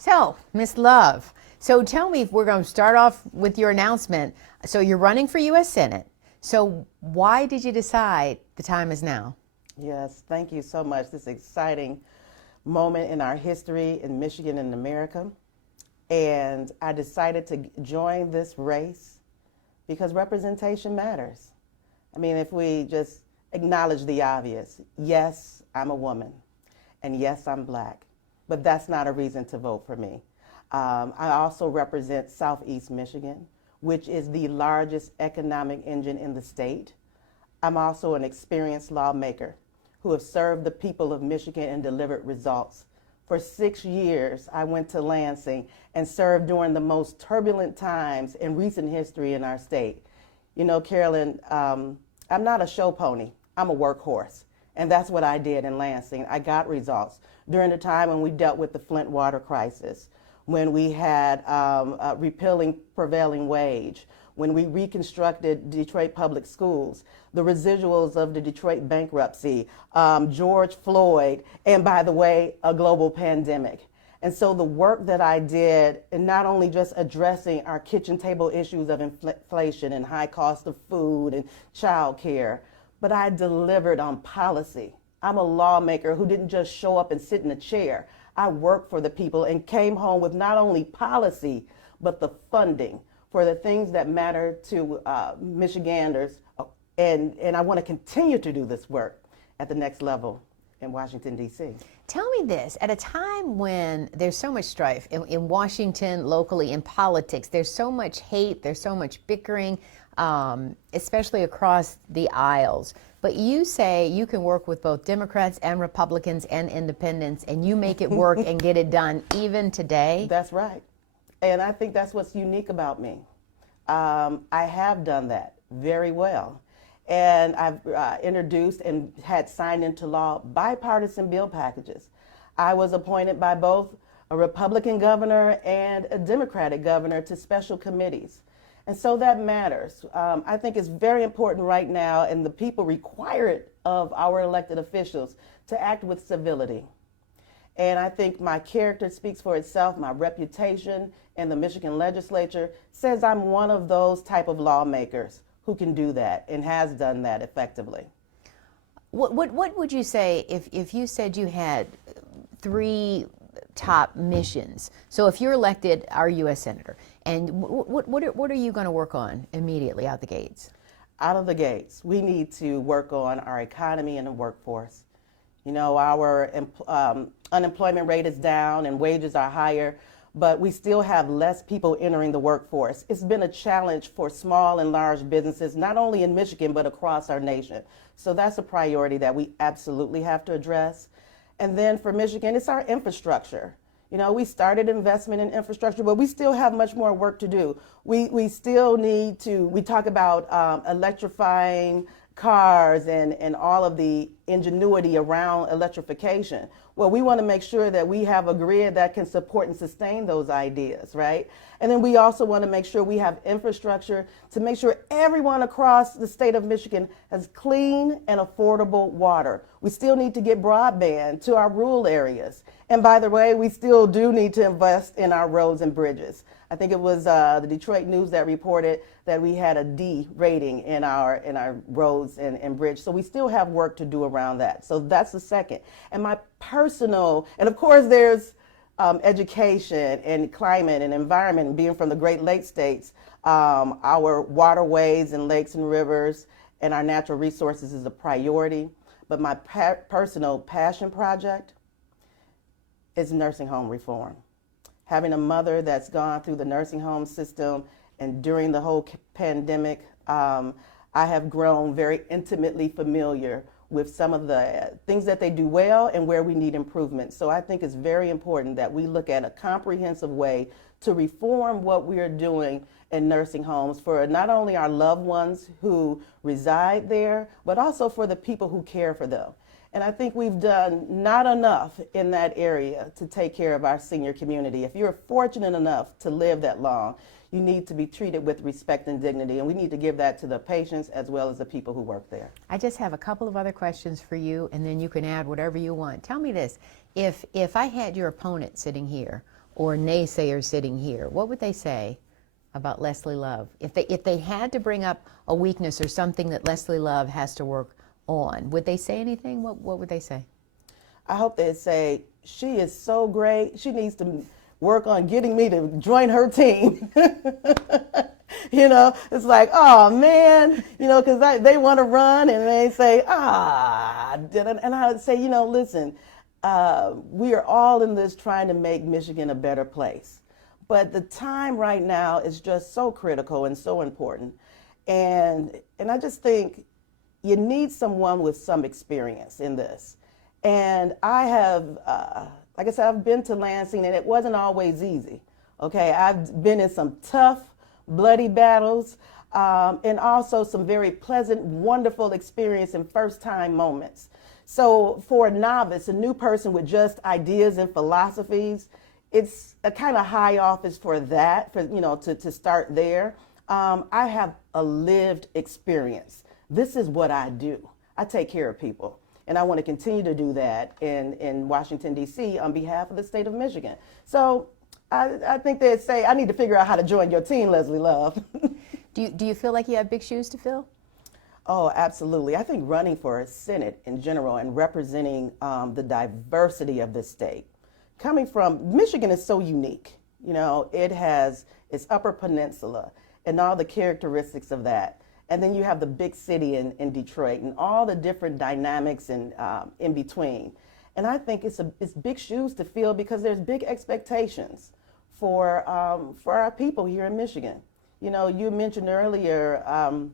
So, Miss Love, so tell me, if we're going to start off with your announcement. So you're running for U.S. Senate. So why did you decide the time is now? Yes, thank you so much. This exciting moment in our history in Michigan and America. And I decided to join this race because representation matters. I mean, if we just acknowledge the obvious, yes, I'm a woman, and yes, I'm black, but that's not a reason to vote for me. I also represent Southeast Michigan, which is the largest economic engine in the state. I'm also an experienced lawmaker who have served the people of Michigan and delivered results. For 6 years, I went to Lansing and served during the most turbulent times in recent history in our state. You know, Carolyn, I'm not a show pony. I'm a workhorse. And that's what I did in Lansing. I got results during the time when we dealt with the Flint water crisis, when we had repealing prevailing wage, when we reconstructed Detroit public schools, the residuals of the Detroit bankruptcy, George Floyd, and by the way, a global pandemic. And so the work that I did in not only just addressing our kitchen table issues of inflation and high cost of food and child care, but I delivered on policy. I'm a lawmaker who didn't just show up and sit in a chair. I worked for the people and came home with not only policy, but the funding for the things that matter to Michiganders. And I want to continue to do this work at the next level in Washington, D.C. Tell me this, at a time when there's so much strife in Washington, locally, in politics, there's so much hate, there's so much bickering, especially across the aisles. But you say you can work with both Democrats and Republicans and independents, and you make it work and get it done even today? That's right. And I think that's what's unique about me. I have done that very well. And I've introduced and had signed into law bipartisan bill packages. I was appointed by both a Republican governor and a Democratic governor to special committees. And so that matters. I think it's very important right now, and the people require it of our elected officials to act with civility. And I think my character speaks for itself. My reputation in the Michigan legislature says I'm one of those type of lawmakers who can do that and has done that effectively. What would you say if you said you had 3 top missions? So if you're elected our U.S. Senator, and what are you going to work on immediately out the gates? Out of the gates, we need to work on our economy and the workforce. You know, our unemployment rate is down and wages are higher, but we still have less people entering the workforce. It's been a challenge for small and large businesses, not only in Michigan, but across our nation. So that's a priority that we absolutely have to address. And then for Michigan, it's our infrastructure. You know, we started investment in infrastructure, but we still have much more work to do. We still need to, we talk about electrifying cars and all of the ingenuity around electrification. Well, we want to make sure that we have a grid that can support and sustain those ideas, right? And then we also want to make sure we have infrastructure to make sure everyone across the state of Michigan has clean and affordable water. We still need to get broadband to our rural areas. And by the way, we still do need to invest in our roads and bridges. I think it was the Detroit News that reported that we had a D rating in our roads and bridge. So we still have work to do around that. So that's the second. And my personal, and of course there's education and climate and environment, and being from the Great Lakes states, our waterways and lakes and rivers and our natural resources is a priority. But my personal passion project is nursing home reform. Having a mother that's gone through the nursing home system, and during the whole pandemic, I have grown very intimately familiar with some of the things that they do well and where we need improvement. So I think it's very important that we look at a comprehensive way to reform what we are doing in nursing homes for not only our loved ones who reside there, but also for the people who care for them. And I think we've done not enough in that area to take care of our senior community. If you're fortunate enough to live that long, you need to be treated with respect and dignity, and we need to give that to the patients as well as the people who work there. I just have a couple of other questions for you, and then you can add whatever you want. Tell me this, if I had your opponent sitting here, or naysayers sitting here, what would they say about Leslie Love? If they had to bring up a weakness or something that Leslie Love has to work on, would they say anything? What would they say? I hope they'd say, she is so great. She needs to work on getting me to join her team. You know, it's like, oh man, you know, because they want to run and they say, and I would say, you know, listen, we are all in this trying to make Michigan a better place. But the time right now is just so critical and so important. And I just think you need someone with some experience in this. And I have, like I said, I've been to Lansing and it wasn't always easy. Okay, I've been in some tough, bloody battles, and also some very pleasant, wonderful experience and first-time moments. So for a novice, a new person with just ideas and philosophies, it's a kind of high office for that, for you know, to start there. I have a lived experience. This is what I do. I take care of people. And I want to continue to do that in Washington, D.C. on behalf of the state of Michigan. So I think they'd say, I need to figure out how to join your team, Leslie Love. Do you feel like you have big shoes to fill? Oh, absolutely. I think running for a Senate in general and representing the diversity of this state. Coming from, Michigan is so unique. You know, it has its Upper Peninsula and all the characteristics of that. And then you have the big city in Detroit and all the different dynamics in between. And I think it's big shoes to fill because there's big expectations for our people here in Michigan. You know, you mentioned earlier I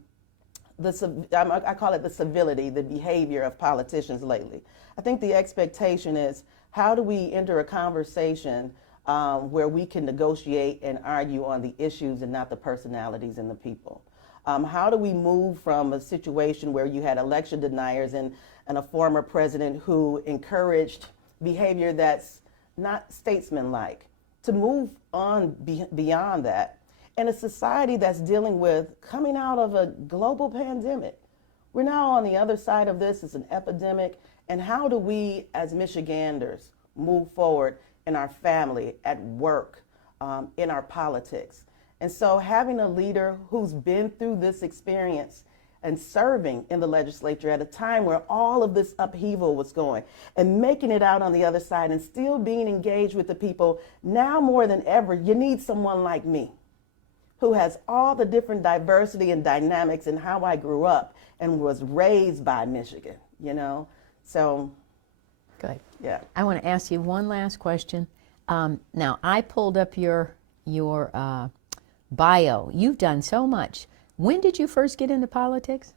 call it the civility, the behavior of politicians lately. I think the expectation is, how do we enter a conversation where we can negotiate and argue on the issues and not the personalities and the people? How do we move from a situation where you had election deniers and a former president who encouraged behavior that's not statesmanlike, to move on beyond that? And a society that's dealing with coming out of a global pandemic. We're now on the other side of this. It's an epidemic. And how do we as Michiganders move forward in our family, at work, in our politics? And so having a leader who's been through this experience and serving in the legislature at a time where all of this upheaval was going and making it out on the other side and still being engaged with the people, now more than ever, you need someone like me who has all the different diversity and dynamics in how I grew up and was raised by Michigan, you know? So, good. Yeah. I want to ask you one last question. Now, I pulled up your bio. You've done so much. When did you first get into politics?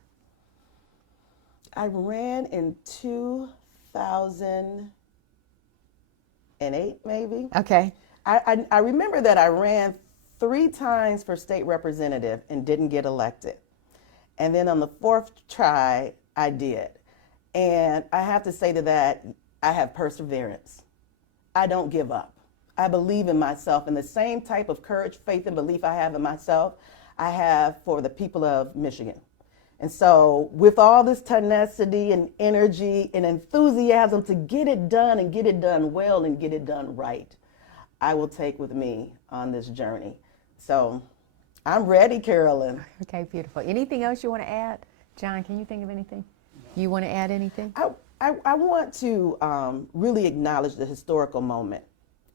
I ran in 2008, maybe. Okay. I remember that I ran 3 times for state representative and didn't get elected. And then on the 4th try, I did. And I have to say to that, I have perseverance. I don't give up. I believe in myself, and the same type of courage, faith, and belief I have in myself, I have for the people of Michigan. And so with all this tenacity and energy and enthusiasm to get it done and get it done well and get it done right, I will take with me on this journey. So I'm ready, Carolyn. Okay, beautiful. Anything else you want to add? John, can you think of anything? You want to add anything? I want to really acknowledge the historical moment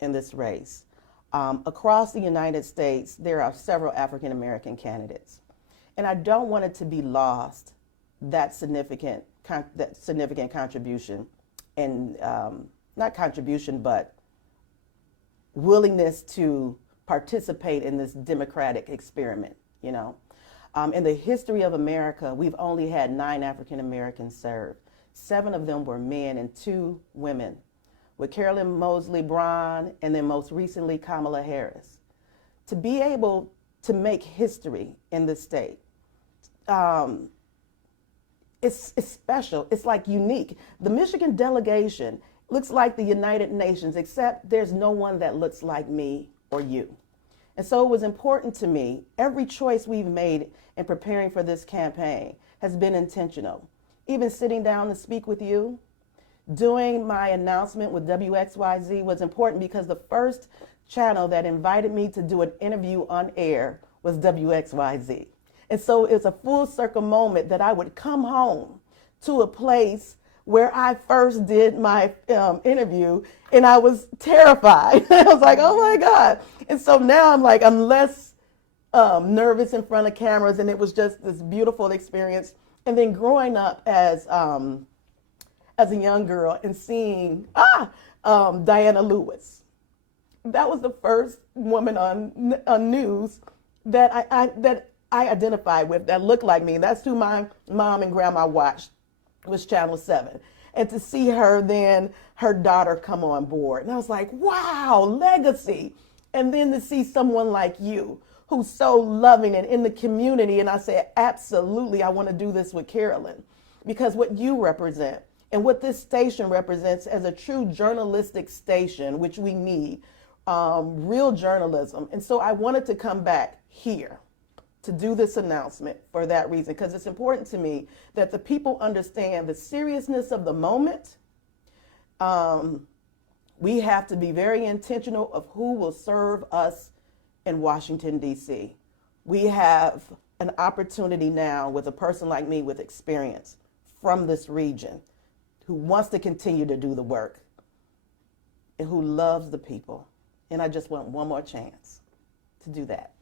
in this race. Across the United States, there are several African American candidates. And I don't want it to be lost, that significant contribution, and not contribution, but willingness to participate in this democratic experiment, you know. In the history of America, we've only had 9 African Americans serve. 7 of them were men and 2 women, with Carolyn Mosley Braun and then most recently Kamala Harris. To be able to make history in this state, it's special. It's like unique. The Michigan delegation looks like the United Nations, except there's no one that looks like me or you. And so it was important to me, every choice we've made in preparing for this campaign has been intentional. Even sitting down to speak with you, doing my announcement with WXYZ was important because the first channel that invited me to do an interview on air was WXYZ. And so it's a full circle moment that I would come home to a place where I first did my interview, and I was terrified. I was like, oh my God. And so now I'm less nervous in front of cameras, and it was just this beautiful experience. And then growing up as a young girl and seeing Diana Lewis, that was the first woman on news that I identified with, that looked like me. That's who my mom and grandma watched, was Channel 7. And to see her, then her daughter come on board. And I was like, wow, legacy. And then to see someone like you who's so loving and in the community. And I said, absolutely, I want to do this with Carolyn, because what you represent and what this station represents as a true journalistic station, which we need, real journalism. And so I wanted to come back here to do this announcement for that reason, because it's important to me that the people understand the seriousness of the moment. We have to be very intentional of who will serve us in Washington, D.C. We have an opportunity now with a person like me with experience from this region who wants to continue to do the work and who loves the people. And I just want one more chance to do that.